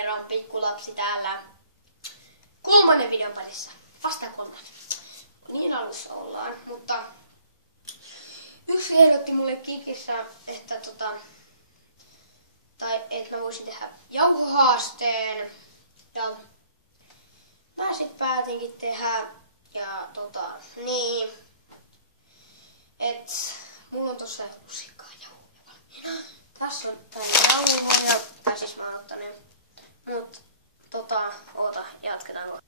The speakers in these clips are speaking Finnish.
kerran pikkulapsi täällä 3. videon parissa. Vasta 3. Niin alussa ollaan, mutta yksi ehdotti mulle Kikissä, että että mä voisin tehdä jauhohaasteen. Ja mä sit päätinkin tehdä ja niin, että mulla on tossa lusikkaa jauhoja valmiina. Tässä on tänne jauhoja, tai siis mä oon ottanut, mut oota, jatketaanko.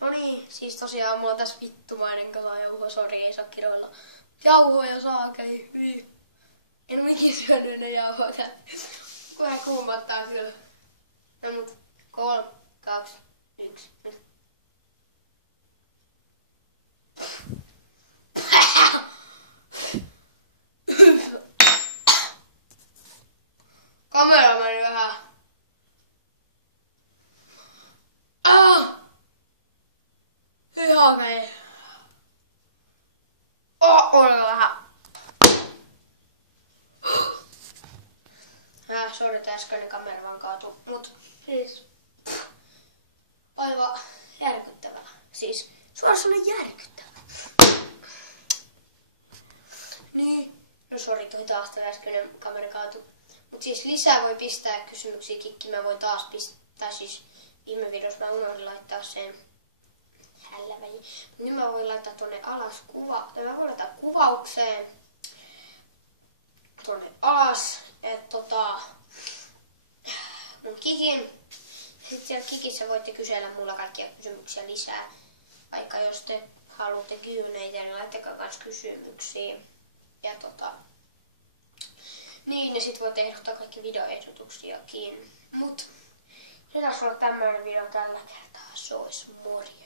No niin, siis tosiaan mulla on tässä vittumainen kala jauho, sori ei saa kiroilla. Jauhoja saakeli, en ole ikinä syönyt ne jauhoja. Vähän kuumattaa kyllä. No mut 3, 2, 1, nyt. Kamera meni vähän. Ihan okei. Oli vähän. Sori, että äskeinen kamera vaan kaatui. Mut siis aivan järkyttävää. Siis suorastaan järkyttävää. Niin. No sori, toi taas toi äskeinen kamera kaatui. Mut siis lisää voi pistää kysymyksiä Kikki. Mä voin taas pistää, siis viime videossa mä unohdin laittaa sen hälläväliin. Nyt mä voin laittaa tonne alas mä voin laittaa kuvaukseen tonne alas, että mun Kikin. Sitten siellä Kikissä voitte kysellä mulla kaikkia kysymyksiä lisää. Vaikka jos te haluatte kyyneitä, niin laittakaa kans kysymyksiä. Ja niin, ja sit voitte ehdottaa kaikki videoehdotuksiakin. Mut se taas olla tämmönen video tällä kertaa. Se ois morjens.